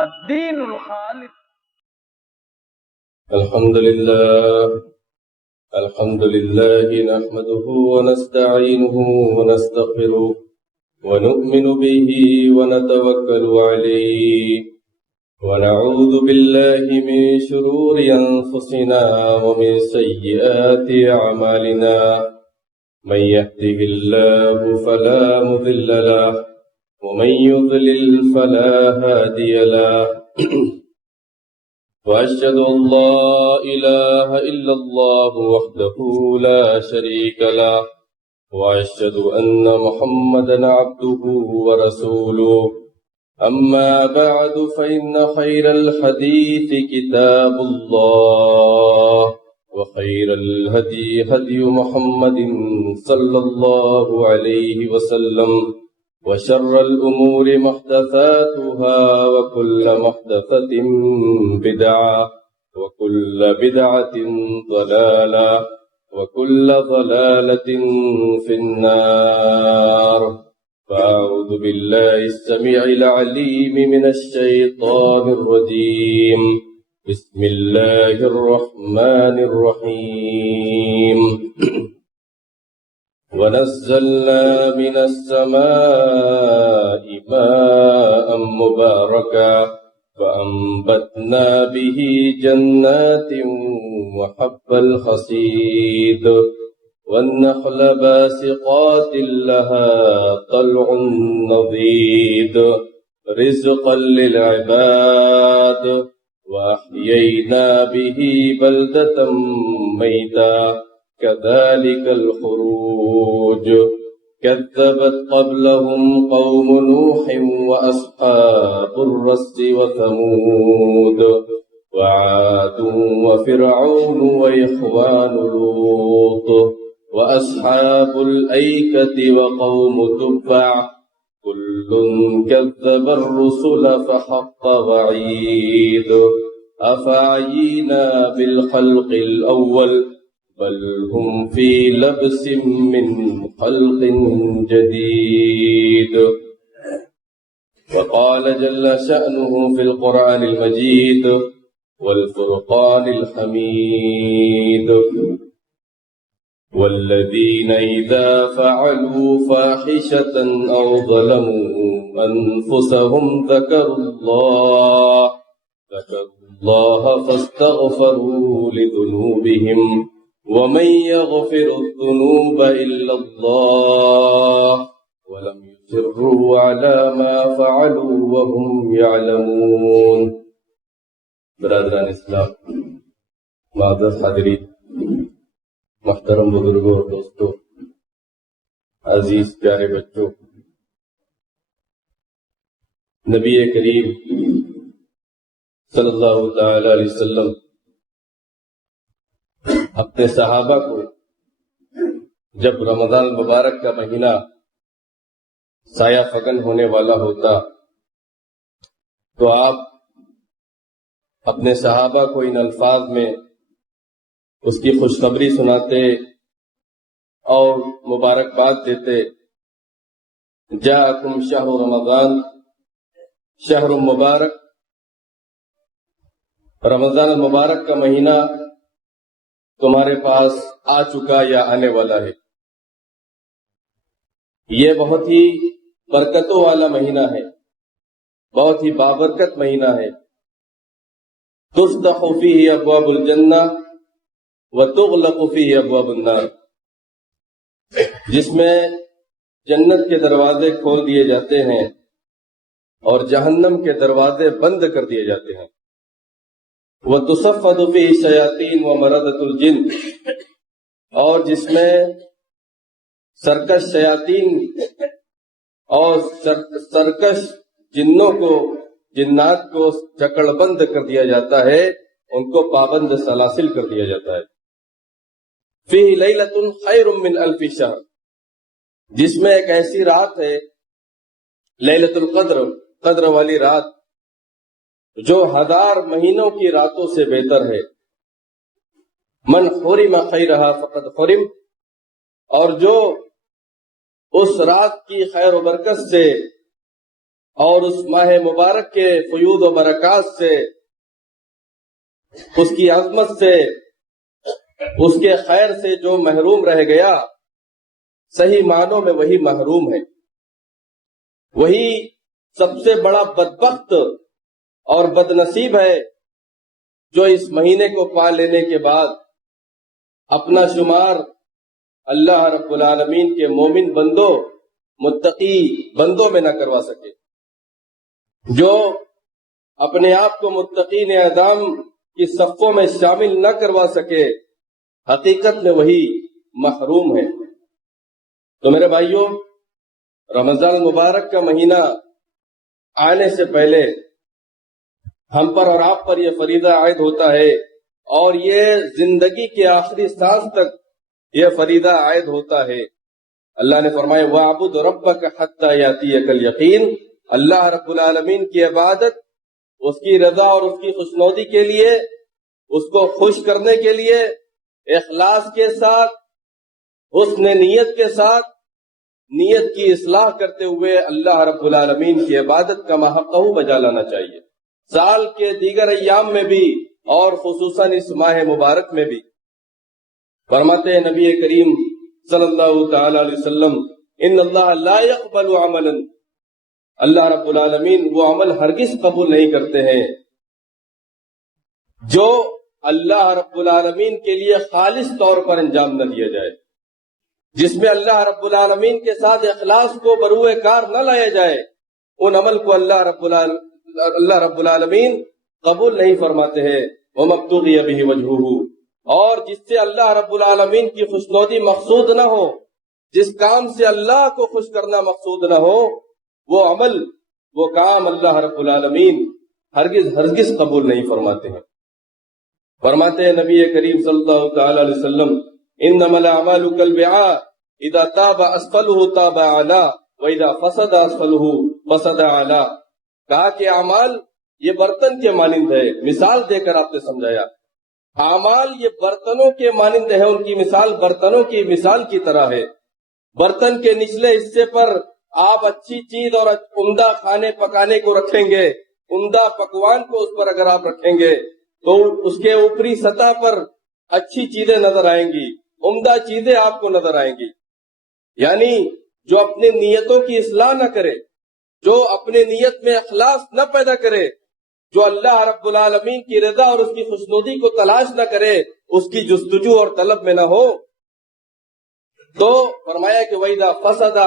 الدین الخالص. الحمد لله نحمده ونستعينه ونستغفره ونؤمن به ونتوكل عليه ونعوذ بالله من شرور أنفسنا ومن سيئات أعمالنا من يهده الله فلا مضل له ومن يضلل فلا هادي له وأشهد أن لا إله إلا الله وحده لا شريك له وأشهد أن محمدا عبده ورسوله. أما بعد فإن خير الحديث كتاب الله وخير الهدي هدي محمد صلى الله عليه وسلم وشر الأمور محدثاتها وكل محدثة بدعة وكل بدعة ضلالة وكل ضلالة في النار. فأعوذ بالله السميع العليم من الشيطان الرجيم. بسم الله الرحمن الرحيم. ونزلنا من السماء ماء مباركا فأنبتنا به جنات وحب الحصيد والنخل باسقات لها طلع نضيد رزقا للعباد وأحيينا به بلدة ميتا كذلك الخروج. كذبت قبلهم قوم نوح وأصحاب الرس وثمود وعاد وفرعون وإخوان لوط وأصحاب الأيكة وقوم تبع كل كذب الرسل فحق وعيد. أفعينا بالخلق الأول بل هم في لبس من خلق جديد. وقال جل شأنه في القرآن المجيد والفرقان الحميد والذين إذا فعلوا فاحشة أو ظلموا أنفسهم ذكروا الله فاستغفروا لذنوبهم ومن يغفر الذنوب إلا الله ولم يصروا على ما فعلوا وهم يعلمون. برادران اسلام، معزز حاضرین، محترم بزرگوں اور دوستوں، عزیز پیارے بچوں، نبی کریم صلی اللہ تعالی علیہ وسلم اپنے صحابہ کو جب رمضان المبارک کا مہینہ سایہ فگن ہونے والا ہوتا تو آپ اپنے صحابہ کو ان الفاظ میں اس کی خوشخبری سناتے اور مبارکباد دیتے. جاءکم شہر رمضان، شہر مبارک، رمضان المبارک کا مہینہ تمہارے پاس آ چکا یا آنے والا ہے. یہ بہت ہی برکتوں والا مہینہ ہے، بہت ہی بابرکت مہینہ ہے. تفتح فیہ ابواب الجنہ وتغلق فیہ ابواب النار، جس میں جنت کے دروازے کھول دیے جاتے ہیں اور جہنم کے دروازے بند کر دیے جاتے ہیں. وتصفد فیہ الشیاطین ومردۃ الجن، اور جس میں سرکش شیاطین اور سرکش جنوں کو، جنات کو جکڑ بند کر دیا جاتا ہے، ان کو پابند سلاسل کر دیا جاتا ہے. فیہ لیلۃ خیر من الف شہر، جس میں ایک ایسی رات ہے لیلۃ القدر، قدر والی رات، جو 1000 مہینوں کی راتوں سے بہتر ہے. من حرم خیرہا فقد حرم، اور جو اس رات کی خیر و برکت سے اور اس ماہ مبارک کے فیوض و برکات سے، اس کی عظمت سے، اس کے خیر سے جو محروم رہ گیا، صحیح معنوں میں وہی محروم ہے، وہی سب سے بڑا بدبخت اور بد نصیب ہے جو اس مہینے کو پا لینے کے بعد اپنا شمار اللہ رب العالمین کے مومن بندوں، متقی بندوں میں نہ کروا سکے۔ جو اپنے آپ کو متقین اعظام کی صفوں میں شامل نہ کروا سکے، حقیقت میں وہی محروم ہے۔ تو میرے بھائیوں، رمضان المبارک کا مہینہ آنے سے پہلے ہم پر اور آپ پر یہ فریضہ عائد ہوتا ہے، اور یہ زندگی کے آخری سانس تک یہ فریضہ عائد ہوتا ہے۔ اللہ نے فرمایا وَاعْبُدْ رَبَّكَ حَتَّى يَأْتِيَكَ الْيَقِينُ، اللہ رب العالمین کی عبادت، اس کی رضا اور اس کی خوشنودی کے لیے، اس کو خوش کرنے کے لیے، اخلاص کے ساتھ، حسن نیت کے ساتھ، نیت کی اصلاح کرتے ہوئے اللہ رب العالمین کی عبادت کا حقہ بجا لانا چاہیے، سال کے دیگر ایام میں بھی اور خصوصاً اس ماہ مبارک میں بھی۔ فرماتے ہیں نبی کریم صلی اللہ تعالی علیہ وسلم ان اللہ لا يقبل عملا، اللہ رب العالمین وہ عمل ہرگز قبول نہیں کرتے ہیں جو اللہ رب العالمین کے لیے خالص طور پر انجام نہ دیا جائے، جس میں اللہ رب العالمین کے ساتھ اخلاص کو بروئے کار نہ لایا جائے، ان عمل کو اللہ رب العالمین قبول نہیں فرماتے ہیں۔ وَمَبْتُغِيَ بِهِ وَجْهُهُ، اور جس سے اللہ رب العالمین کی خوشنودی مقصود نہ ہو، جس کام سے اللہ کو خوش کرنا مقصود نہ ہو، وہ عمل، وہ کام اللہ رب العالمین ہرگز قبول نہیں فرماتے ہیں۔ فرماتے ہیں نبی کریم صلی اللہ تعالی علیہ وسلم انما الاعمال كالبعاء اذا تاب اسفله تاب اعلى واذا فسد اسفله فسد اعلى، کہا کہ اعمال یہ برتن کے مانند ہے، مثال دے کر آپ نے سمجھایا، اعمال یہ برتنوں کے مانند ہے، ان کی مثال برتنوں کی مثال کی طرح ہے۔ برتن کے نچلے حصے پر آپ اچھی چیز اور عمدہ کھانے پکانے کو رکھیں گے، عمدہ پکوان کو اس پر اگر آپ رکھیں گے تو اس کے اوپری سطح پر اچھی چیزیں نظر آئیں گی، عمدہ چیزیں آپ کو نظر آئیں گی۔ یعنی جو اپنے نیتوں کی اصلاح نہ کرے، جو اپنے نیت میں اخلاص نہ پیدا کرے، جو اللہ رب العالمین کی رضا اور اس کی خوشنودی کو تلاش نہ کرے، اس کی جستجو اور طلب میں نہ ہو، تو فرمایا کہ وَإِذَا فَسَدَ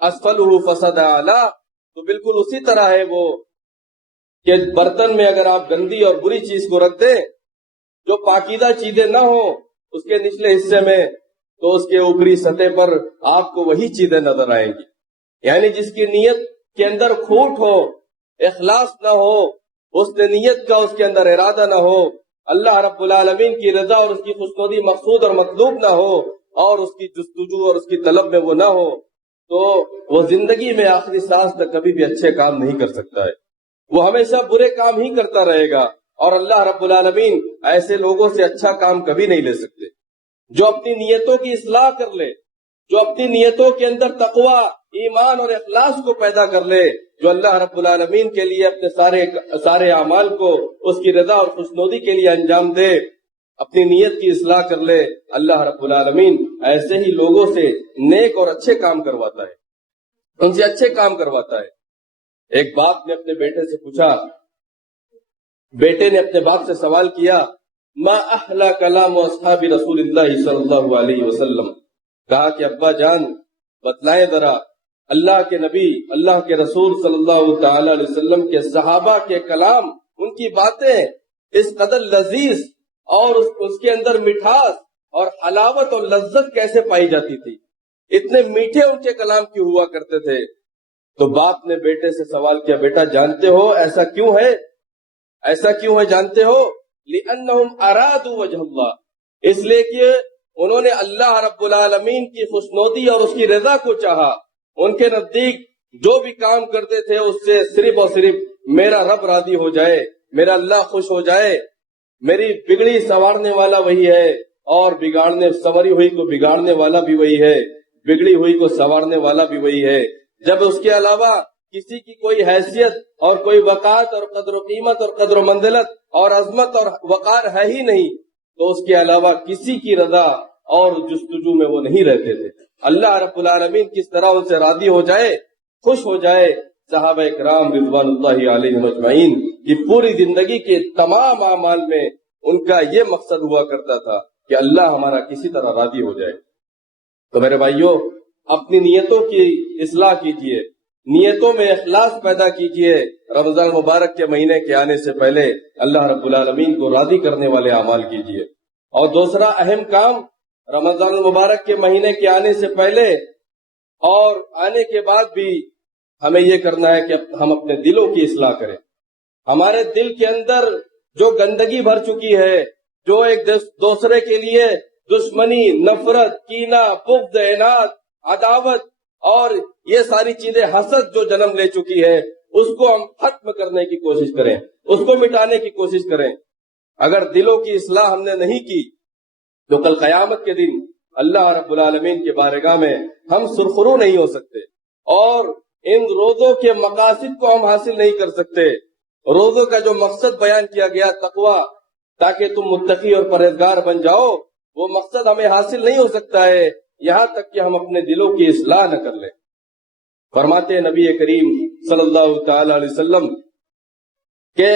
أَسْفَلُهُ فَسَدَ أَعْلَى، تو بالکل اسی طرح ہے وہ کہ برتن میں اگر آپ گندی اور بری چیز کو رکھ دیں، جو پاکیزہ چیزیں نہ ہوں اس کے نچلے حصے میں، تو اس کے اوپری سطح پر آپ کو وہی چیزیں نظر آئیں گی۔ یعنی جس کی نیت کے اندر کھوٹ ہو، اخلاص نہ ہو، اس نے نیت کا اس کے اندر ارادہ نہ ہو، اللہ رب العالمین کی رضا اور اس کی خوشنودی مقصود اور مطلوب نہ ہو، اور اس کی جستجو اور اس کی طلب میں وہ نہ ہو، تو وہ زندگی میں آخری سانس تک کبھی بھی اچھے کام نہیں کر سکتا ہے، وہ ہمیشہ برے کام ہی کرتا رہے گا، اور اللہ رب العالمین ایسے لوگوں سے اچھا کام کبھی نہیں لے سکتے۔ جو اپنی نیتوں کی اصلاح کر لے، جو اپنی نیتوں کے اندر تقوی، ایمان اور اخلاص کو پیدا کر لے، جو اللہ رب العالمین کے لیے اپنے سارے اعمال کو اس کی رضا اور خوشنودی کے لیے انجام دے، اپنی نیت کی اصلاح کر لے، اللہ رب العالمین ایسے ہی لوگوں سے نیک اور اچھے کام کرواتا ہے، ان سے اچھے کام کرواتا ہے۔ ایک باپ نے اپنے بیٹے سے پوچھا، بیٹے نے اپنے باپ سے سوال کیا ما احلا کلام اصحاب رسول اللہ صلی اللہ علیہ وسلم، کہا کہ ابا جان بتلائیں ذرا، اللہ کے نبی، اللہ کے رسول صلی اللہ تعالی علیہ وسلم کے صحابہ کے کلام، ان کی باتیں اس قدر لذیذ اور اس کے اندر مٹھاس اور حلاوت اور لذت کیسے پائی جاتی تھی، اتنے میٹھے ان کے کلام کیوں ہوا کرتے تھے؟ تو باپ نے بیٹے سے سوال کیا، بیٹا جانتے ہو ایسا کیوں ہے؟ ایسا کیوں ہے جانتے ہو؟ لِأَنَّهُمْ أَرَادُوا وَجْهَ اللَّهِ، اس لیے کہ انہوں نے اللہ رب العالمین کی خوشنودی اور اس کی رضا کو چاہا، ان کے نزدیک جو بھی کام کرتے تھے اس سے صرف اور صرف میرا رب راضی ہو جائے، میرا اللہ خوش ہو جائے، میری بگڑی سنوارنے والا وہی ہے، اور سنوری ہوئی کو بگاڑنے والا بھی وہی ہے، بگڑی ہوئی کو سنوارنے والا بھی وہی ہے۔ جب اس کے علاوہ کسی کی کوئی حیثیت اور کوئی وقار اور قدر و قیمت اور قدر و منزلت اور عظمت اور وقار ہے ہی نہیں تو اس کے علاوہ کسی کی رضا اور جستجو میں وہ نہیں رہتے تھے۔ اللہ رب العالمین کس طرح ان سے راضی ہو جائے، خوش ہو جائے۔ صحابہ کرام رضوان اللہ علیہم اجمعین کی پوری زندگی کے تمام اعمال میں ان کا یہ مقصد ہوا کرتا تھا کہ اللہ ہمارا کسی طرح راضی ہو جائے۔ تو میرے بھائیوں، اپنی نیتوں کی اصلاح کیجیے، نیتوں میں اخلاص پیدا کیجیے۔ رمضان مبارک کے مہینے کے آنے سے پہلے اللہ رب العالمین کو راضی کرنے والے اعمال کیجیے۔ اور دوسرا اہم کام، رمضان مبارک کے مہینے کے آنے سے پہلے اور آنے کے بعد بھی ہمیں یہ کرنا ہے کہ ہم اپنے دلوں کی اصلاح کریں۔ ہمارے دل کے اندر جو گندگی بھر چکی ہے، جو ایک دوسرے کے لیے دشمنی، نفرت، کینہ، بغض، عناد، عداوت اور یہ ساری چیزیں، حسد جو جنم لے چکی ہے، اس کو ہم ختم کرنے کی کوشش کریں، اس کو مٹانے کی کوشش کریں۔ اگر دلوں کی اصلاح ہم نے نہیں کی تو کل قیامت کے دن اللہ رب العالمین کے بارگاہ میں ہم سرخرو نہیں ہو سکتے اور ان روزوں کے مقاصد کو ہم حاصل نہیں کر سکتے۔ روزوں کا جو مقصد بیان کیا گیا، تقویٰ، تاکہ تم متقی اور پرہیزگار بن جاؤ، وہ مقصد ہمیں حاصل نہیں ہو سکتا ہے یہاں تک کہ ہم اپنے دلوں کی اصلاح نہ کر لیں۔ فرماتے ہیں نبی کریم صلی اللہ تعالی علیہ وسلم کہ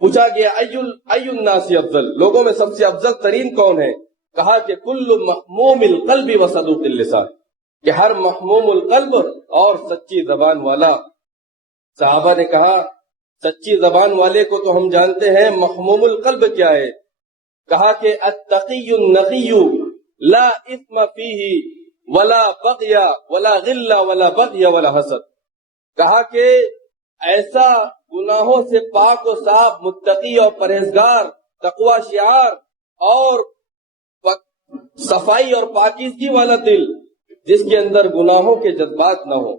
پوچھا گیا ای الناس افضل، لوگوں میں سب سے افضل ترین کون ہے؟ کہا کہ کل محموم القلب و صدوق اللسان، کہ ہر محموم القلب اور سچی زبان والا۔ صحابہ نے کہا سچی زبان والے کو تو ہم جانتے ہیں، محموم القلب کیا ہے؟ کہا کہ التقی النقی لا اثم فیہ ولا بغی ولا غل ولا بغی ولا حسد۔ کہا کہ ایسا گناہوں سے پاک و صاف، متقی اور پرہیزگار، تقوی شعار اور صفائی اور پاکیزگی والا دل، جس کے اندر گناہوں کے جذبات نہ ہو،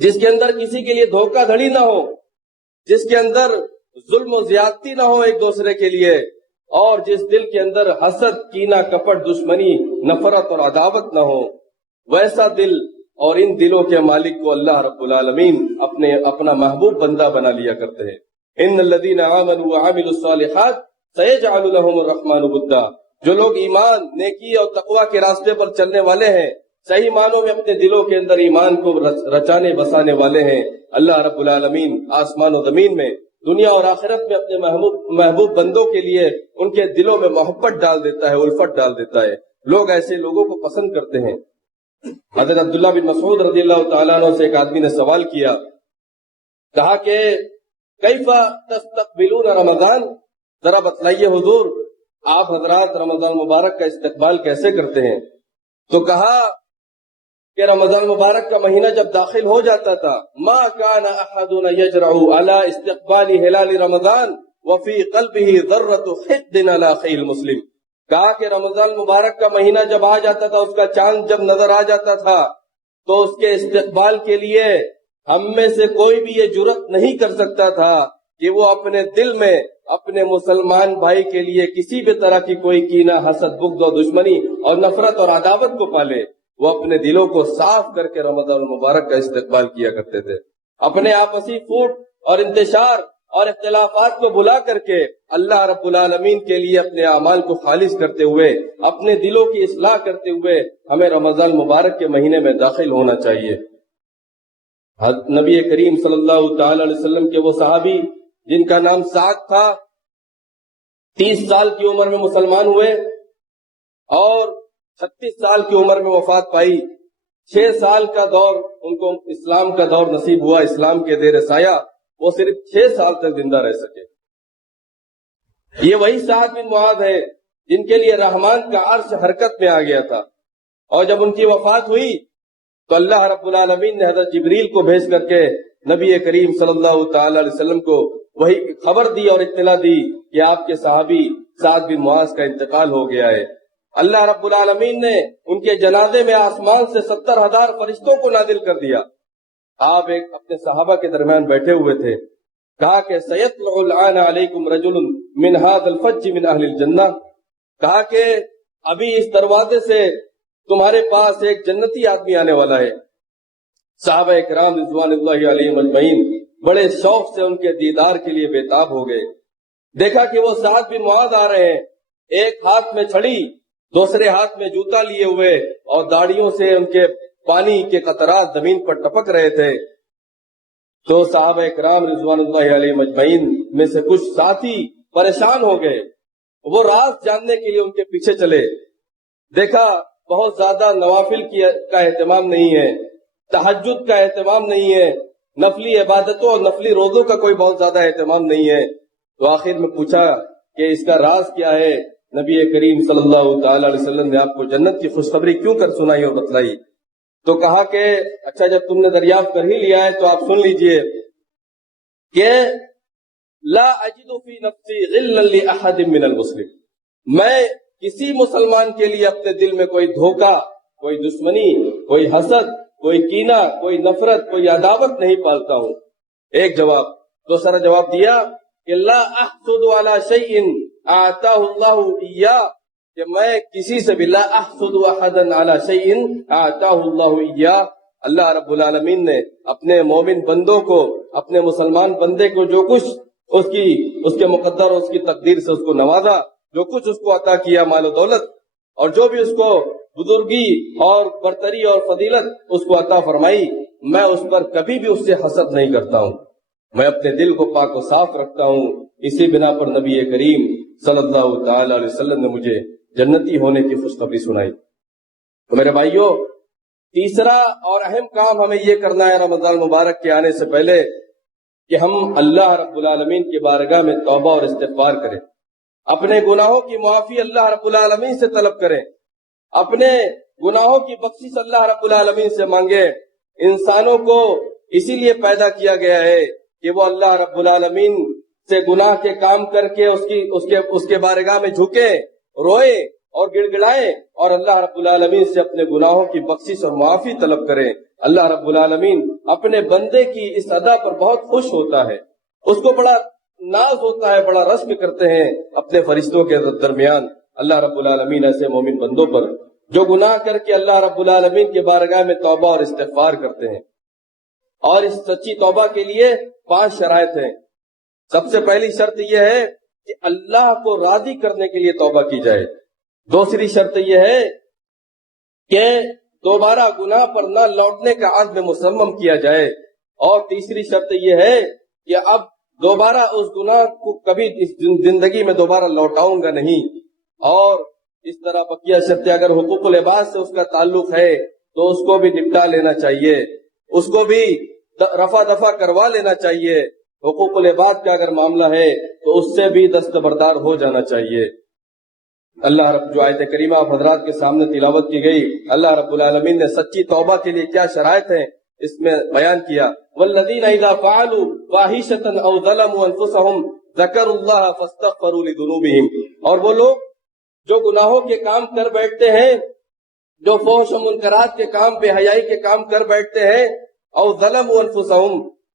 جس کے اندر کسی کے لیے دھوکہ دھڑی نہ ہو، جس کے اندر ظلم و زیادتی نہ ہو ایک دوسرے کے لیے، اور جس دل کے اندر حسد، کینہ، کپٹ، دشمنی، نفرت اور عداوت نہ ہو، ویسا دل اور ان دلوں کے مالک کو اللہ رب العالمین اپنا محبوب بندہ بنا لیا کرتے ہیں۔ ان الذین آمنوا وعملوا الصالحات سیجعل لهم الرحمن ودا، جو لوگ ایمان، نیکی اور تقوی کے راستے پر چلنے والے ہیں، صحیح معنوں میں اپنے دلوں کے اندر ایمان کو رچانے بسانے والے ہیں، اللہ رب العالمین آسمان و زمین میں، دنیا اور آخرت میں اپنے محبوب بندوں کے لیے ان کے دلوں میں محبت ڈال دیتا ہے، الفت ڈال دیتا ہے۔ لوگ ایسے لوگوں کو پسند کرتے ہیں۔ حضرت عبداللہ بن مسعود رضی اللہ تعالیٰ عنہ سے ایک آدمی نے سوال کیا، کہا کہ کیف تستقبلون رمضان، ذرا بتلائیے حضور آپ حضرات رمضان مبارک کا استقبال کیسے کرتے ہیں؟ تو کہا کہ رمضان مبارک کا مہینہ جب داخل ہو جاتا تھا، ما کان احدنا یجرع علی استقبال ہلال رمضان وفی قلبہ ذرۃ حقد علی اخیہ المسلم۔ کہا کہ رمضان مبارک کا مہینہ جب آ جاتا تھا، اس کا چاند جب نظر آ جاتا تھا، تو اس کے استقبال کے لیے ہم میں سے کوئی بھی یہ جرأت نہیں کر سکتا تھا کہ وہ اپنے دل میں اپنے مسلمان بھائی کے لیے کسی بھی طرح کی کوئی کینہ، حسد، بغض اور دشمنی اور نفرت اور عداوت کو پالے۔ وہ اپنے دلوں کو صاف کر کے رمضان المبارک کا استقبال کیا کرتے تھے، اپنے آپسی پھوٹ اور انتشار اور اختلافات کو بھلا کر کے اللہ رب العالمین کے لیے اپنے اعمال کو خالص کرتے ہوئے، اپنے دلوں کی اصلاح کرتے ہوئے ہمیں رمضان مبارک کے مہینے میں داخل ہونا چاہیے۔ نبی کریم صلی اللہ تعالی علیہ وسلم کے وہ صحابی جن کا نام سعد تھا، 30 سال کی عمر میں مسلمان ہوئے اور 36 سال کی عمر میں وفات پائی۔ 6 سال کا دور ان کو اسلام کا دور نصیب ہوا، اسلام کے زیر سایہ وہ صرف 6 سال تک زندہ رہ سکے۔ یہ وہی سعد بن معاذ ہے جن کے لیے رحمان کا عرش حرکت میں آ گیا تھا، اور جب ان کی وفات ہوئی تو اللہ رب العالمین نے حضرت جبریل کو بھیج کر کے نبی کریم صلی اللہ تعالی علیہ وسلم کو وہی خبر دی اور اطلاع دی کہ آپ کے صحابی سعد بن معاذ کا انتقال ہو گیا ہے۔ اللہ رب العالمین نے ان کے جنازے میں آسمان سے 70,000 فرشتوں کو نازل کر دیا۔ آپ ایک اپنے صحابہ کے درمیان بیٹھے ہوئے تھے، کہا کہ سیطلع الآن علیکم رجل من ھذا الفج من اہل الجنہ، کہا کہ ابھی اس دروازے سے تمہارے پاس ایک جنتی آدمی آنے والا ہے۔ صحابہ اکرام رضوان اللہ علیہم اجمعین بڑے شوق سے ان کے دیدار کے لیے بےتاب ہو گئے. دیکھا کہ وہ سعد بن معاذ آ رہے ہیں، ایک ہاتھ میں چھڑی، دوسرے ہاتھ میں جوتا لیے ہوئے، اور داڑھیوں سے ان کے پانی کے قطرات زمین پر ٹپک رہے تھے. تو صحابہ اکرام رضوان اللہ علیہ مجمعین میں سے کچھ ساتھی پریشان ہو گئے. وہ راز جاننے کے لیے ان کے پیچھے چلے. دیکھا بہت زیادہ نوافل کا اہتمام نہیں ہے، تہجد کا اہتمام نہیں ہے، نفلی عبادتوں اور نفلی روزوں کا کوئی بہت زیادہ اہتمام نہیں ہے. تو آخر میں پوچھا کہ اس کا راز کیا ہے؟ نبی کریم صلی اللہ تعالی علیہ وسلم نے آپ کو جنت کی خوشخبری کیوں کر سنائی اور بتلائی؟ تو کہا کہ اچھا جب تم نے دریافت کر ہی لیا ہے تو آپ سن لیجئے کہ لا اجد فی نفسی غلا لاحد من المسلم، میں کسی مسلمان کے لیے اپنے دل میں کوئی دھوکہ، کوئی دشمنی، کوئی حسد، کوئی کینہ، کوئی نفرت، کوئی عداوت نہیں پالتا ہوں. ایک جواب. دوسرا جواب دیا کہ لا احسد علی شیء آتاہ اللہ ایاہ، کہ میں کسی سے بھی لا احسد احدا علی شیء آتاہ اللہ ایاہ، اللہ رب العالمین نے اپنے مومن بندوں کو، اپنے مسلمان بندے کو جو کچھ اس کے مقدر اور اس کی تقدیر سے اس کو نوازا، جو کچھ اس کو عطا کیا مال و دولت، اور جو بھی اس کو بزرگی اور برتری اور فضیلت اس کو عطا فرمائی، میں اس پر کبھی بھی اس سے حسد نہیں کرتا ہوں. میں اپنے دل کو پاک و صاف رکھتا ہوں. اسی بنا پر نبی کریم صلی اللہ تعالی علیہ وسلم نے مجھے جنتی ہونے کی خوشخبری سنائی. تو میرے بھائیوں، تیسرا اور اہم کام ہمیں یہ کرنا ہے رمضان مبارک کے آنے سے پہلے کہ ہم اللہ رب العالمین کی بارگاہ میں توبہ اور استغفار کریں، اپنے گناہوں کی معافی اللہ رب العالمین سے طلب کریں، اپنے گناہوں کی بخشش اللہ رب العالمین سے مانگیں. انسانوں کو اسی لیے پیدا کیا گیا ہے کہ وہ اللہ رب العالمین سے گناہ کے کام کر کے اس کے بارگاہ میں جھکے، روئے اور گڑ گڑائے، اور اللہ رب العالمین سے اپنے گناہوں کی بخشش اور معافی طلب کریں. اللہ رب العالمین اپنے بندے کی اس ادا پر بہت خوش ہوتا ہے، اس کو بڑا ناز ہوتا ہے، بڑا رشک کرتے ہیں اپنے فرشتوں کے درمیان اللہ رب العالمین ایسے مومن بندوں پر جو گناہ کر کے اللہ رب العالمین کے بارگاہ میں توبہ اور استغفار کرتے ہیں. اور اس سچی توبہ کے لیے 5 شرائط ہیں. سب سے پہلی شرط یہ ہے کہ اللہ کو راضی کرنے کے لیے توبہ کی جائے. دوسری شرط یہ ہے کہ دوبارہ گناہ پر نہ لوٹنے کا عزم مصمم کیا جائے. اور تیسری شرط یہ ہے کہ اب دوبارہ اس گناہ کو کبھی اس زندگی میں دوبارہ لوٹاؤں گا نہیں. اور اس طرح بقیہ شرطیں، اگر حقوق العباد سے اس کا تعلق ہے تو اس کو بھی نپٹا لینا چاہیے، اس کو بھی رفع دفع کروا لینا چاہیے. حقوق العباد کا اگر معاملہ ہے تو اس سے بھی دستبردار ہو جانا چاہیے. اللہ رب جو آیت کریمہ آپ حضرات کے سامنے تلاوت کی گئی، اللہ رب العالمین نے سچی توبہ کے لیے کیا شرائط ہیں اس میں بیان کیا. والذین اذا فعلوا فاحشة او ظلموا انفسهم ذکروا اللہ فاستغفروا لذنوبهم، اور وہ لوگ جو گناہوں کے کام کر بیٹھتے ہیں، جو فحش و منکرات کے کام، بے حیائی کے کام کر بیٹھتے ہیں، او ظلموا انفسهم،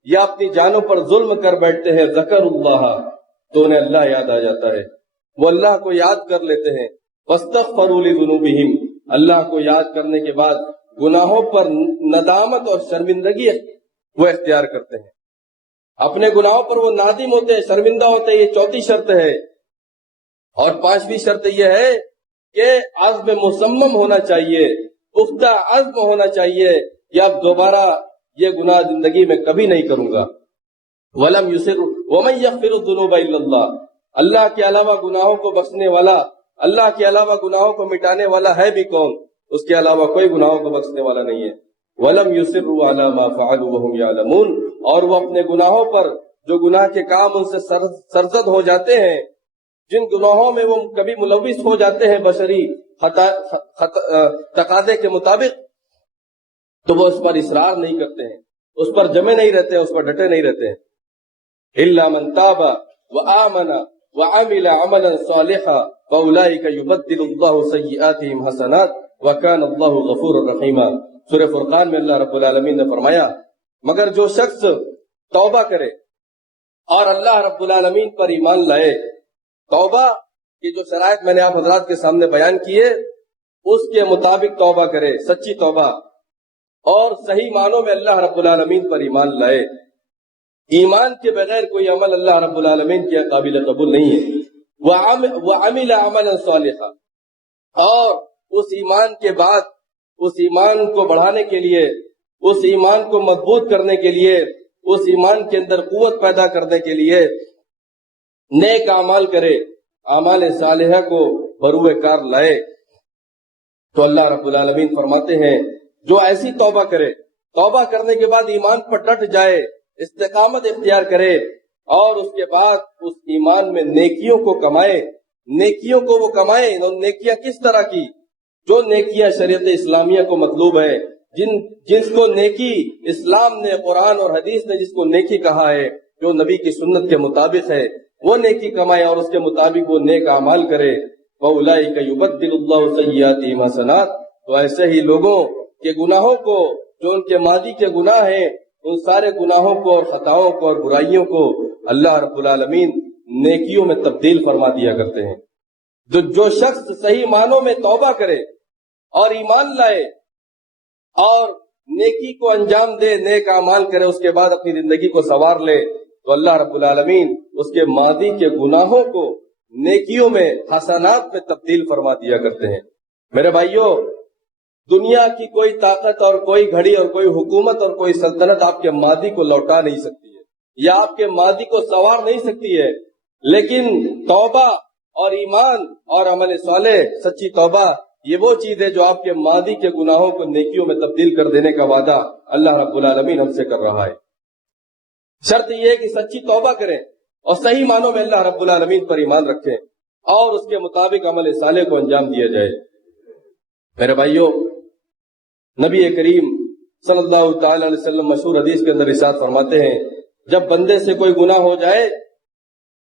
یا اپنی جانوں پر ظلم کر بیٹھتے ہیں، ذکروا اللہ، تو انہیں اللہ یاد آ جاتا ہے، وہ اللہ کو یاد کر لیتے ہیں. فاستغفروا لذنوبهم، اللہ کو یاد کرنے کے بعد گناہوں پر ندامت اور شرمندگی وہ اختیار کرتے ہیں، اپنے گناہوں پر وہ نادم ہوتے ہیں، شرمندہ ہوتے ہیں. یہ چوتھی شرط ہے. اور 5ویں شرط یہ ہے کہ عزم مصمم ہونا چاہیے، پختہ عزم ہونا چاہیے کہ اب دوبارہ یہ گناہ زندگی میں کبھی نہیں کروں گا. وَلَمْ يُسِرُّ وَمَنْ يَغْفِرُ الذُّنُوبَ إِلَّا اللَّهُ، اللہ کے علاوہ گناہوں کو بخشنے والا، اللہ کے علاوہ گناہوں کو مٹانے والا ہے بھی کون؟ اس کے علاوہ کوئی گناہوں کو بخشنے والا نہیں ہے. وَلَمْ يُسِرُّوا عَلَى مَا فَعَلُوا وَهُمْ يَعْلَمُونَ، اور وہ اپنے گناہوں پر، جو گناہ کے کام ان سے سرزد ہو جاتے ہیں، جن گناہوں میں وہ کبھی ملوث ہو جاتے ہیں بشری تقاضے کے مطابق، تو وہ اس پر اصرار نہیں کرتے ہیں، اس پر جمے نہیں رہتے ہیں، اس پر ڈٹے نہیں رہتے ہیں. إِلَّا مَنْ تَابَ وَآمَنَ وَعَمِلَ عَمَلًا صَالِحًا فَأُولَٰئِكَ يُبَدِّلُ اللَّهُ سَيِّئَاتِهِمْ حَسَنَاتٍ وَكَانَ اللَّهُ غَفُورًا رَحِيمًا. سورہ فرقان میں اللہ رب العالمین نے فرمایا، مگر جو شخص توبہ کرے اور اللہ رب العالمین پر ایمان لائے، توبہ کی جو شرائط میں نے آپ حضرات کے سامنے بیان کیے اس کے مطابق توبہ کرے، سچی توبہ، اور صحیح معنوں میں اللہ رب العالمین پر ایمان لائے. ایمان کے بغیر کوئی عمل اللہ رب العالمین کے قابل قبول نہیں ہے. وَعَمِلَ عَمَلًا صَالِحًا، اور اس ایمان کے بعد اس ایمان کو بڑھانے کے لیے، اس ایمان کو مضبوط کرنے کے لیے، اس ایمان کے اندر قوت پیدا کرنے کے لیے نیک اعمال کرے، اعمال صالحہ کو بروئے کار لائے. تو اللہ رب العالمین فرماتے ہیں جو ایسی توبہ کرے، توبہ کرنے کے بعد ایمان پر ڈٹ جائے، استقامت اختیار کرے، اور اس کے بعد اس ایمان میں نیکیوں کو کمائے. نیکیوں کو وہ کمائے. نیکیاں کس طرح کی؟ جو نیکیاں شریعت اسلامیہ کو مطلوب ہے، جس کو نیکی اسلام نے، قرآن اور حدیث نے جس کو نیکی کہا ہے، جو نبی کی سنت کے مطابق ہے، وہ نیکی کمائے اور اس کے مطابق وہ نیک اعمال کرے. وَأُولَئِكَ يُبَدِّلُ اللَّهُ سَيِّئَاتِهِمْ حَسَنَاتٍ، تو ایسے ہی لوگوں کے گناہوں کو، جو ان کے ماضی کے گناہ ہیں، ان سارے گناہوں کو اور خطاؤں کو اور برائیوں کو اللہ رب العالمین نیکیوں میں تبدیل فرما دیا کرتے ہیں. جو شخص صحیح معنوں میں توبہ کرے اور ایمان لائے اور نیکی کو انجام دے، نیک اعمال کرے، اس کے بعد اپنی زندگی کو سنوار لے، تو اللہ رب العالمین اس کے ماضی کے گناہوں کو نیکیوں میں، حسنات میں تبدیل فرما دیا کرتے ہیں. میرے بھائیوں، دنیا کی کوئی طاقت اور کوئی گھڑی اور کوئی حکومت اور کوئی سلطنت آپ کے ماضی کو لوٹا نہیں سکتی ہے، یا آپ کے ماضی کو سنوار نہیں سکتی ہے. لیکن توبہ اور ایمان اور عمل صالح، سچی توبہ، یہ وہ چیز ہے جو آپ کے ماضی کے گناہوں کو نیکیوں میں تبدیل کر دینے کا وعدہ اللہ رب العالمین ہم سے کر رہا ہے. شرط یہ ہے کہ سچی توبہ کریں اور صحیح معنوں میں اللہ رب العالمین پر ایمان رکھیں اور اس کے مطابق عمل صالح کو انجام دیا جائے. میرے بھائیوں، نبی کریم صلی اللہ تعالی علیہ وسلم مشہور حدیث کے اندر ارشاد فرماتے ہیں، جب بندے سے کوئی گناہ ہو جائے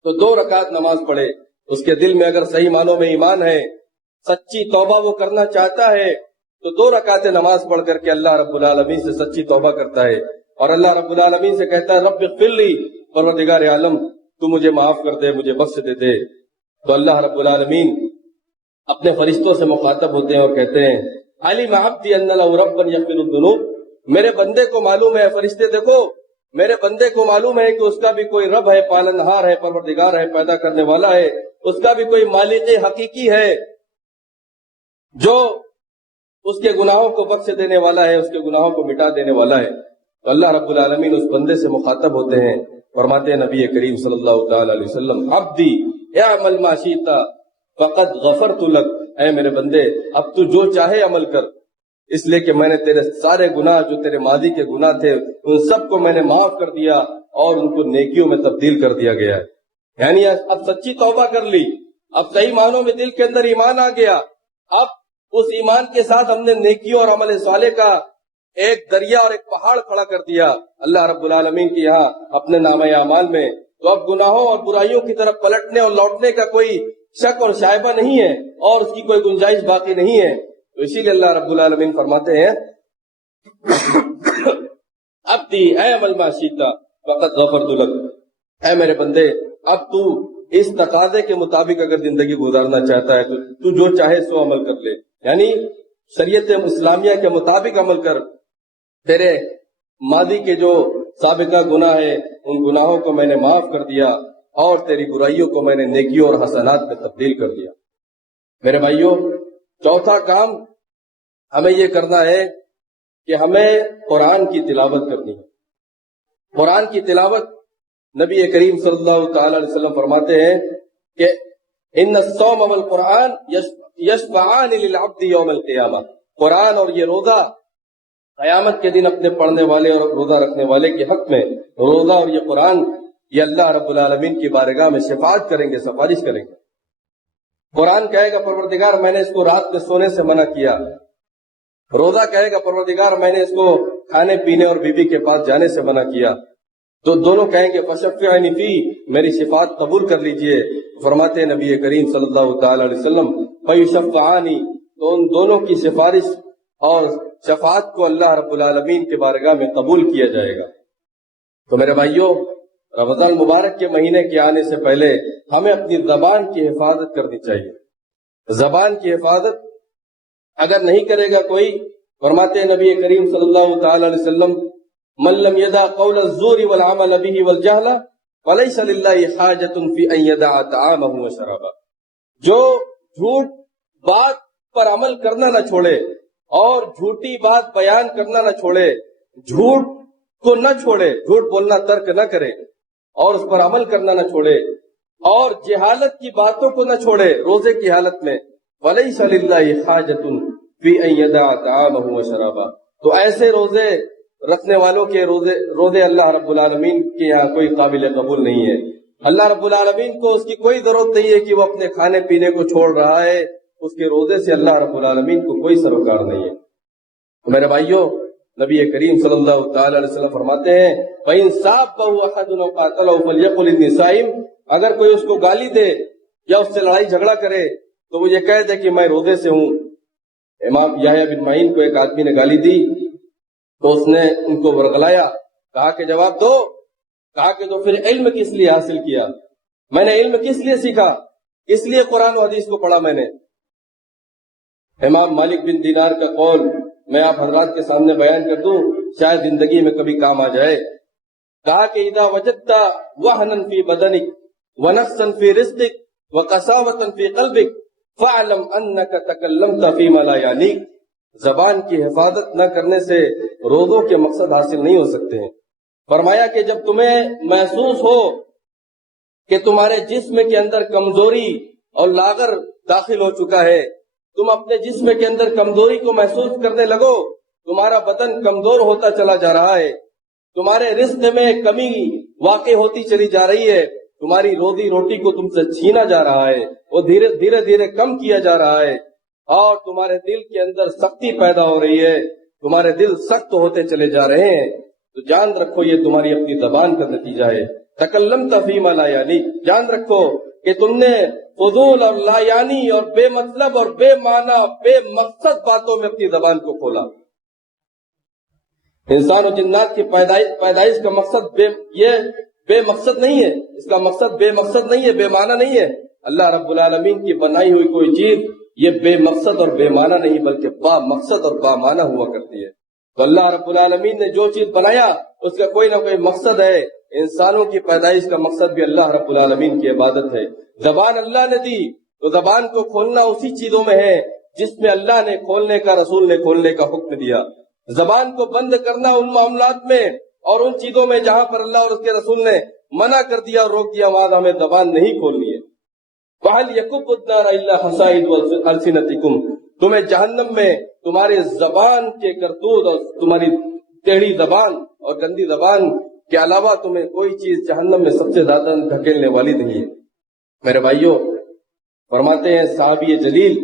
تو 2 رکعت نماز پڑھے. اس کے دل میں اگر صحیح معنوں میں ایمان ہے، سچی توبہ وہ کرنا چاہتا ہے، تو 2 رکعتیں نماز پڑھ کر کے اللہ رب العالمین سے سچی توبہ کرتا ہے اور اللہ رب العالمین سے کہتا ہے رب اغفر لی، پروردگار عالم تو مجھے معاف کر دے، مجھے بخش دے دے. تو اللہ رب العالمین اپنے فرشتوں سے مخاطب ہوتے ہیں اور کہتے ہیں علم عبدی ان له ربا یغفر الذنوب، میرے بندے کو معلوم ہے، فرشتے دیکھو، میرے بندے کو معلوم ہے کہ اس کا بھی کوئی رب ہے، پالنہار ہے، پروردگار ہے، پیدا کرنے والا ہے، اس کا بھی کوئی مالک حقیقی ہے جو اس کے گناہوں کو بخش دینے والا ہے، اس کے گناہوں کو مٹا دینے والا ہے. تو اللہ رب العالمین اس بندے سے مخاطب ہوتے ہیں، فرماتے ہیں نبی کریم صلی اللہ تعالی علیہ وسلم عبدی اعمل ما شئت فقد غفرت لک، اے میرے بندے اب تو جو چاہے عمل کر، اس لیے کہ میں نے تیرے سارے گناہ جو تیرے ماضی کے گناہ تھے ان سب کو میں نے معاف کر دیا اور ان کو نیکیوں میں تبدیل کر دیا گیا ہے. یعنی اب سچی توبہ کر لی، اب صحیح معنوں میں دل کے اندر ایمان آ گیا، اب اس ایمان کے ساتھ ہم نے نیکیوں اور عمل صالح کا ایک دریا اور ایک پہاڑ کھڑا کر دیا اللہ رب العالمین کی یہاں اپنے نامہ اعمال میں. تو اب گناہوں اور برائیوں کی طرف پلٹنے اور لوٹنے کا کوئی شک اور شائبہ نہیں ہے اور اس کی کوئی گنجائش باقی نہیں ہے. تو اسی لیے اللہ رب العالمین فرماتے ہیں عبدی اعمل ما شئت فقد غفرت لک، اے میرے بندے اب تو اس تقاضے کے مطابق اگر زندگی گزارنا چاہتا ہے تو جو چاہے سو عمل کر لے. یعنی شریعت اسلامیہ کے مطابق عمل کر، تیرے ماضی کے جو سابقہ گناہ ہے ان گناہوں کو میں نے معاف کر دیا اور تیری برائیوں کو میں نے نیکیوں اور حسنات میں تبدیل کر دیا. میرے بھائیوں، چوتھا کام ہمیں یہ کرنا ہے کہ ہمیں قرآن کی تلاوت کرنی ہے. قرآن کی تلاوت نبی کریم صلی اللہ تعالی علیہ وسلم فرماتے ہیں کہ ان الصوم والقرآن یشفعان للعبد یوم القیامہ، قرآن اور یہ روزہ قیامت کے دن اپنے پڑھنے والے اور روزہ رکھنے والے کے حق میں، روزہ اور یہ قرآن یہ اللہ رب العالمین کی بارگاہ میں شفاعت کریں گے، سفارش کریں گے. قرآن کہے گا پروردگار میں نے اس کو رات میں سونے سے منع کیا، روزہ کہے گا پروردگار میں نے اس کو کھانے پینے اور بیوی کے پاس جانے سے منع کیا. تو دونوں کہیں گے فشفعنی فی، میری شفاعت قبول کر لیجئے. فرماتے ہیں نبی کریم صلی اللہ تعالی علیہ وسلم فیشفعانی، تو ان دونوں کی سفارش اور شفاعت کو اللہ رب العالمین کے بارگاہ میں قبول کیا جائے گا. تو میرے بھائیوں، رمضان مبارک کے مہینے کے آنے سے پہلے ہمیں اپنی زبان کی حفاظت کرنی چاہیے. زبان کی حفاظت اگر نہیں کرے گا کوئی، فرماتے ہیں نبی کریم صلی اللہ تعالی علیہ وسلم من لم يدع قول الزور والعمل به والجهل فليس لله حاجة في ان يدع طعامه وشرابه، جو جھوٹ بات پر عمل کرنا نہ چھوڑے اور جھوٹی بات بیان کرنا نہ چھوڑے، جھوٹ کو نہ چھوڑے، جھوٹ بولنا ترک نہ کرے اور اس پر عمل کرنا نہ چھوڑے، اور جہالت کی باتوں کو نہ چھوڑے روزے کی حالت میں، وَلَيْسَ لِلَّهِ حَاجَةٌ فِي أَن يَدَعَ طَعَامَهُ وَشَرَابَهُ، تو ایسے روزے رکھنے والوں کے روزے اللہ رب العالمین کے یہاں کوئی قابل قبول نہیں ہے۔ اللہ رب العالمین کو اس کی کوئی ضرورت نہیں ہے کہ وہ اپنے کھانے پینے کو چھوڑ رہا ہے، اس کے روزے سے اللہ رب العالمین کو کوئی سروکار نہیں ہے۔ میرے بھائیوں، نبی کریم صلی اللہ تعالی علیہ وسلم فرماتے ہیں فَإِن سَابَّهُ أَحَدٌ أَوْ قَاتَلَهُ فَلْيَقُلْ إِنِّي صَائِمٌ، اگر کوئی اس کو گالی دے یا اس سے لڑائی جھگڑا کرے تو وہ یہ کہہ دے کہ میں روزے سے ہوں۔ امام یحییٰ بن معین کو ایک آدمی نے گالی دی تو اس نے ان کو ورغلایا، کہا کہ جواب دو، کہا کہ تو پھر علم کس لیے حاصل کیا؟ میں نے علم کس لیے سیکھا؟ اس لیے قرآن و حدیث کو پڑھا میں نے۔ امام مالک بن دینار کا قول میں آپ حضرات کے سامنے بیان کر دوں، شاید زندگی میں کبھی کام آ جائے۔ کہا کہ اذا وجدت وهنا في بدنك ونقصا في رزقك وقساوة في قلبك فاعلم انك تكلمت فيما لا يعنيك، زبان کی حفاظت نہ کرنے سے روزوں کے مقصد حاصل نہیں ہو سکتے ہیں۔ فرمایا کہ جب تمہیں محسوس ہو کہ تمہارے جسم کے اندر کمزوری اور لاغر داخل ہو چکا ہے، تم اپنے جسم کے اندر کمزوری کو محسوس کرنے لگو، تمہارا بدن کمزور ہوتا چلا جا رہا ہے، تمہارے رزق میں کمی واقع ہوتی چلی جا رہی ہے، تمہاری روزی روٹی کو تم سے چھینا جا رہا ہے، وہ دھیرے دھیرے کم کیا جا رہا ہے، اور تمہارے دل کے اندر سختی پیدا ہو رہی ہے، تمہارے دل سخت ہوتے چلے جا رہے ہیں، تو جان رکھو یہ تمہاری اپنی زبان کا نتیجہ ہے۔ تکلمت فیما لا یعنی، جان رکھو کہ تم نے فضول اور لا یعنی اور بے مطلب اور بے معنی بے مقصد باتوں میں اپنی زبان کو کھولا۔ انسان و جنات کی پیدائش کا مقصد بے مقصد نہیں ہے، اس کا مقصد بے مقصد نہیں ہے، بے معنی نہیں ہے۔ اللہ رب العالمین کی بنائی ہوئی کوئی چیز یہ بے مقصد اور بے معنی نہیں بلکہ با مقصد اور با معنی ہوا کرتی ہے۔ تو اللہ رب العالمین نے جو چیز بنایا اس کا کوئی نہ کوئی مقصد ہے۔ انسانوں کی پیدائش کا مقصد بھی اللہ رب العالمین کی عبادت ہے۔ زبان اللہ نے دی تو زبان کو کھولنا اسی چیزوں میں ہے جس میں اللہ نے کھولنے کا، رسول نے کھولنے کا حکم دیا۔ زبان کو بند کرنا ان معاملات میں اور ان چیزوں میں جہاں پر اللہ اور اس کے رسول نے منع کر دیا اور روک دیا، وہاں ہمیں زبان نہیں کھولنی ہے۔ وَهَلْ يَكُبُّ النَّارَ إِلَّا حَصَائِدُ أَلْسِنَتِكُمْ، تمہیں جہنم میں تمہارے زبان کے کرتوت اور تمہاری ٹیڑھی زبان اور گندی زبان کے علاوہ تمہیں کوئی چیز جہنم میں سب سے زیادہ دھکیلنے والی نہیں ہے۔ میرے بھائیوں، فرماتے ہیں صحابی جلیل،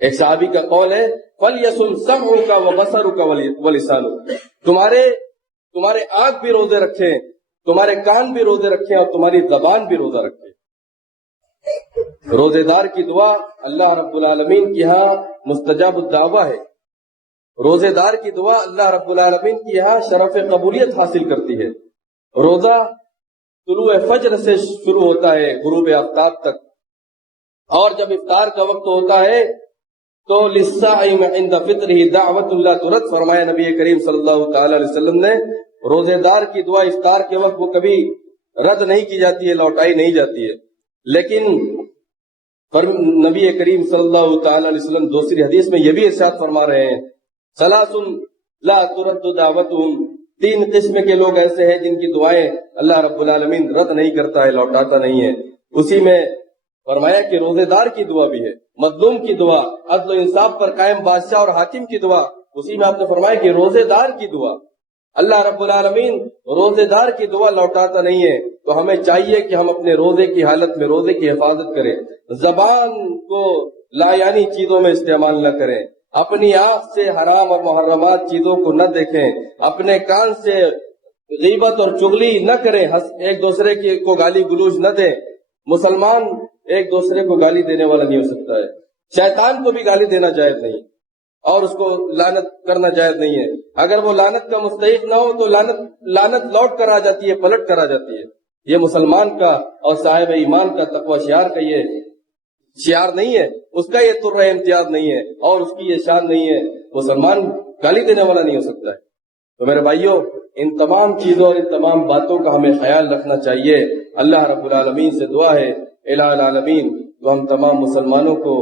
ایک صحابی کا قول ہے فَلْيَصُمْ سَمْعُكَ وَبَصَرُكَ وَلِسَانُكَ، تمہارے آنکھ بھی روزے رکھیں، تمہارے کان بھی روزے رکھیں اور تمہاری زبان بھی روزہ رکھیں۔ روزے دار کی دعا اللہ رب العالمین کی یہاں مستجاب الدعوہ ہے۔ روزے دار کی دعا اللہ رب العالمین کی یہاں شرف قبولیت حاصل کرتی ہے۔ روزہ طلوع فجر سے شروع ہوتا ہے غروب آفتاب تک، اور جب افطار کا وقت ہوتا ہے تو للصائم عند فطرہ دعوت لا ترد، فرمایا نبی کریم صلی اللہ تعالی علیہ وسلم نے، روزے دار کی دعا افطار کے وقت وہ کبھی رد نہیں کی جاتی ہے، لوٹائی نہیں جاتی ہے۔ لیکن نبی کریم صلی اللہ تعالی علیہ وسلم دوسری حدیث میں یہ بھی ارشاد فرما رہے ہیں ثلاث لا ترد دعوتهم، تین قسم کے لوگ ایسے ہیں جن کی دعائیں اللہ رب العالمین رد نہیں کرتا ہے، لوٹاتا نہیں ہے۔ اسی میں فرمایا کہ روزے دار کی دعا بھی ہے، مظلوم کی دعا، عدل و انصاف پر قائم بادشاہ اور حاکم کی دعا، اسی میں آپ نے فرمایا کہ روزے دار کی دعا، اللہ رب العالمین روزے دار کی دعا لوٹاتا نہیں ہے۔ تو ہمیں چاہیے کہ ہم اپنے روزے کی حالت میں روزے کی حفاظت کریں، زبان کو لا یعنی چیزوں میں استعمال نہ کریں، اپنی آنکھ سے حرام اور محرمات چیزوں کو نہ دیکھیں، اپنے کان سے غیبت اور چغلی نہ کریں، ایک دوسرے کو گالی گلوچ نہ دیں۔ مسلمان ایک دوسرے کو گالی دینے والا نہیں ہو سکتا ہے، شیطان کو بھی گالی دینا جائز نہیں اور اس کو لعنت کرنا جائز نہیں ہے۔ اگر وہ لعنت کا مستحق نہ ہو تو لعنت لوٹ کر آ جاتی ہے، پلٹ کر آ جاتی ہے۔ یہ مسلمان کا اور صاحب ایمان کا تقوی شعار کا یہ شعار نہیں ہے، اس کا یہ طرح امتیاز نہیں ہے اور اس کی یہ شان نہیں ہے وہ سلمان گالی دینے والا نہیں ہو سکتا ہے. تو میرے بھائیوں، ان تمام چیزوں اور ان تمام باتوں کا ہمیں خیال رکھنا چاہیے. اللہ رب العالمین سے دعا ہے الہ العالمین تو ہم تمام مسلمانوں کو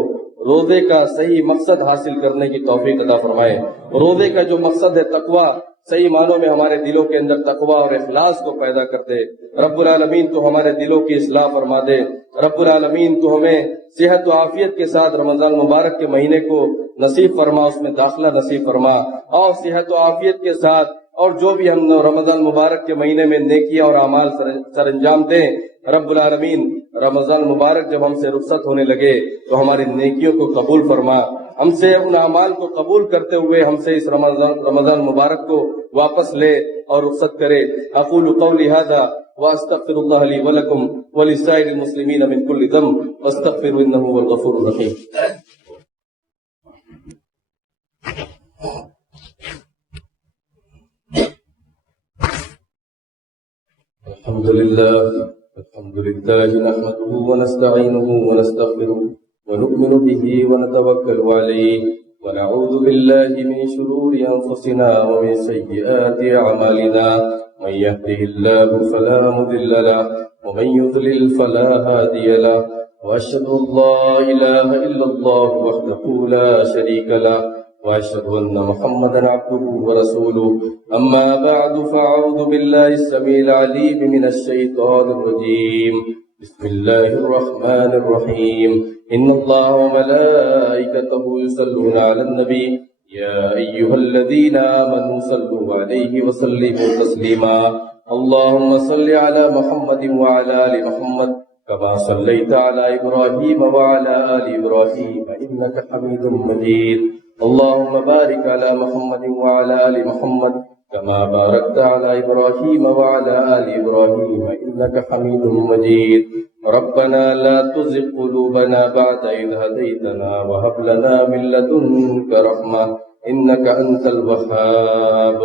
روزے کا صحیح مقصد حاصل کرنے کی توفیق عطا فرمائے. روزے کا جو مقصد ہے تقویٰ، صحیح معنوں میں ہمارے دلوں کے اندر تقویٰ اور اخلاص کو پیدا کر دے. رب العالمین تو ہمارے دلوں کی اصلاح فرما دے. رب العالمین تو ہمیں صحت و عافیت کے ساتھ رمضان مبارک کے مہینے کو نصیب فرما، اس میں داخلہ نصیب فرما، اور صحت و عافیت کے ساتھ اور جو بھی ہم رمضان مبارک کے مہینے میں نیکیاں اور اعمال سر انجام دیں. رب العالمین رمضان مبارک جب ہم سے رخصت ہونے لگے تو ہماری نیکیوں کو قبول فرما، ہم سے ان اعمال کو قبول کرتے ہوئے ہم سے اس رمضان مبارک کو واپس لے اور رخصت کرے. اقول قولی هذا واستغفر الله لي ولكم ولسائر المسلمين من كل ذنب واستغفروا انه هو الغفور الرحيم. الحمد لله نحمده ونستعينه ونستغفره ونؤمن به ونتوكل عليه ونعوذ بالله من شرور أنفسنا ومن سيئات أعمالنا. من يهده الله فلا مضل له ومن يضلل فلا هادي له وأشهد أن لا إله إلا الله وحده لا شريك له وأشهد أن محمدا عبده ورسوله. أما بعد فأعوذ بالله السميع العليم من الشيطان الرجيم. بسم الله الرحمن الرحيم. إن الله وملائكته يصلون على النبي يا أيها الذين آمنوا صلوا عليه وسلموا تسليما. اللهم صل على محمد وعلى آل محمد كما صليت على إبراهيم وعلى آل إبراهيم إنك حميد مجيد. اللهم بارك على محمد وعلى آل محمد كما باركت على إبراهيم وعلى آل إبراهيم إنك حميد مجيد. ربنا لا تزغ قلوبنا بعد إذ هديتنا وهب لنا من لدنك رحمة إنك أنت الوهاب.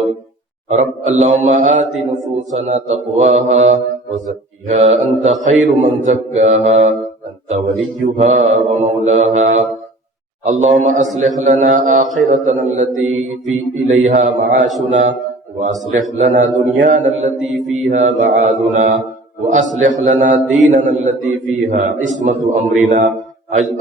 رب اللهم آت نفوسنا تقواها وزكها أنت خير من زكاها أنت وليها ومولاها. اللهم أصلح لنا آخرتنا التي إليها معاشنا وأصلح لنا دنيانا التي فيها معادنا وأصلح لنا ديننا التي فيها عصمة أمرنا.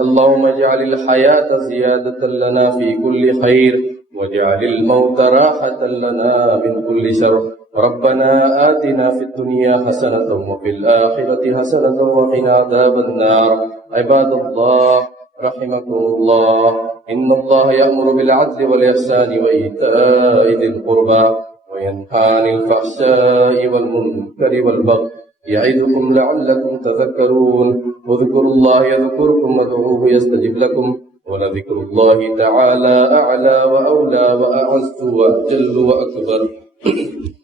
اللهم اجعل الحياة زيادة لنا في كل خير واجعل الموت راحة لنا من كل شر. ربنا آتنا في الدنيا حسنة وفي الآخرة حسنة وقنا عذاب النار. عباد الله رحمكم الله، إن الله يأمر بالعدل والإحسان وإيتاء ذي القربى وينهى عن الفحشاء والمنكر والبغي يعظكم لعلكم تذكرون. اذكروا الله يذكركم وادعوه يستجب لكم ولذكر الله تعالى أعلى وأولى وأعز وأجل وأكبر.